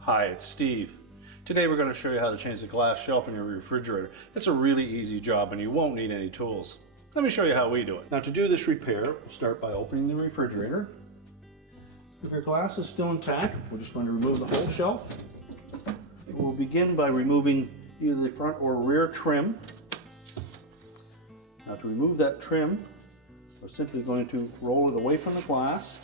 Hi, it's Steve. Today we're going to show you how to change the glass shelf in your refrigerator. It's a really easy job and you won't need any tools. Let me show you how we do it. Now to do this repair, we'll start by opening the refrigerator. If your glass is still intact, we're just going to remove the whole shelf. We'll begin by removing either the front or rear trim. Now to remove that trim, we're simply going to roll it away from the glass.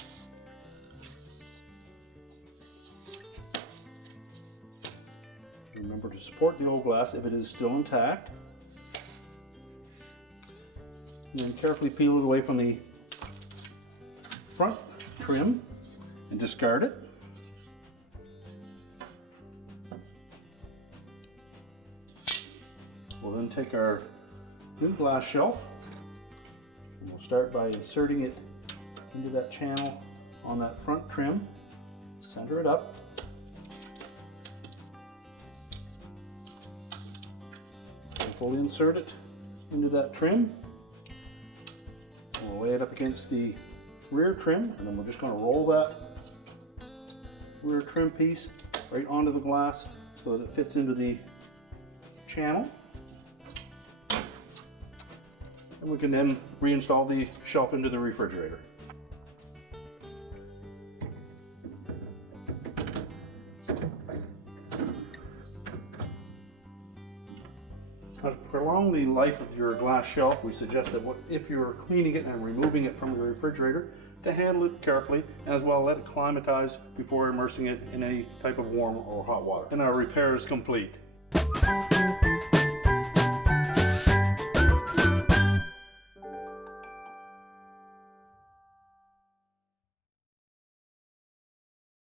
Remember to support the old glass if it is still intact. And then carefully peel it away from the front trim and discard it. We'll then take our new glass shelf and we'll start by inserting it into that channel on that front trim. Center it up. Fully insert it into that trim. We'll lay it up against the rear trim, and then we're just going to roll that rear trim piece right onto the glass so that it fits into the channel. And we can then reinstall the shelf into the refrigerator. To prolong the life of your glass shelf, we suggest that if you're cleaning it and removing it from the refrigerator, to handle it carefully, and as well let it climatize before immersing it in any type of warm or hot water. And our repair is complete.